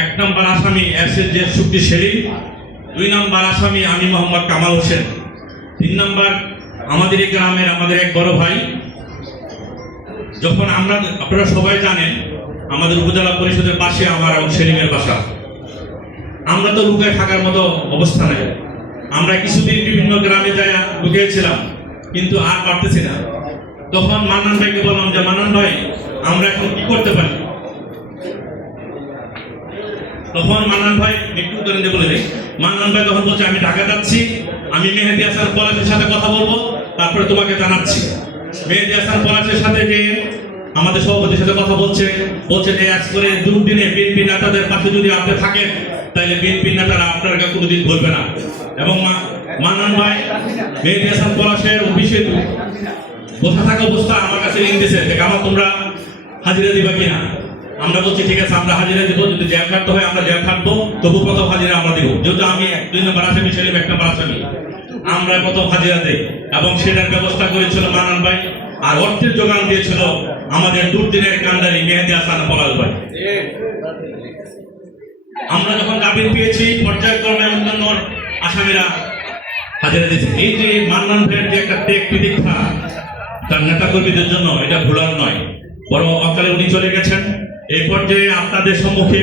এক নম্বর আসামি S A J Surti Selim, দুই নম্বর আসামি আমি মোহাম্মদ কামাল হোসেন, তিন নম্বর আমাদের এই গ্রামের আমাদের এক বড় ভাই। যখন আমরা, আপনারা সবাই জানেন, আমাদের উপজেলা পরিষদের পাশে আমার সেলিমের বাসা। আমরা তো লুকায় থাকার মতো অবস্থা নেই। আমরা কিছুদিন বিভিন্ন গ্রামে যাই লুকিয়েছিলাম, কিন্তু আর পারতেছি না। তখন মান্নান ভাইকে বললাম যে, মান্নান ভাই, আমরা এখন কি করতে পারি? তখন মান্নান ভাই একটু উত্তর দিয়ে বলে দিই মান্নান ভাই তখন বলছে, আমি ঢাকা যাচ্ছি, আমি মেহেদি হাসান পলাশের সাথে কথা বলব, তারপরে তোমাকে জানাচ্ছি। মেহেদি হাসান পলাশের সাথে যে আমাদের সভাপতির সাথে কথা বলছে বলছে যে, আজ করে দুর্দিনে বিএনপি নেতাদের পাশে যদি আপনি থাকেন, তাহলে বিএনপি নেতারা আপনার আপনাকে কোনোদিন বলবে না। এবং মান্নান ভাই মেহেদি হাসান পলাশের অফিসে বসে থাকা অবস্থা আমার কাছে দিয়েছে যে আমার তোমরা হাজিরা দিবা কিনা? আমরা বলছি, ঠিক আছে, আমরা হাজিরা দিব, যদি জেল খাটতে হয় আমরা জেল খাটবো, তবু প্রথম হাজিরা আমরা দিব? যেহেতু আমি দুই নম্বর আসামি সেলিম এক নম্বর আসামি আমরা কত হাজিরা দেই? এবং সেটার ব্যবস্থা করেছিল মানান ভাই, আর অর্থের যোগান দিয়েছিল আমাদের দুর্দিনের কান্ডারি মেহেদি হাসান পলাশ ভাই। আমরা যখন জামিন পেয়েছি, পর্যায়ক্রমে অন্যান্য আসামিরা হাজিরা দিয়েছে। এই যে মান্নান ভাইয়ের যে একটা ত্যাগ প্রতীক্ষা তার নেতা কর্মীদের জন্য এটা ভুলার নয়। বরং অকালে উনি চলে গেছেন। এই পর্যায়ে আপনাদের সম্মুখে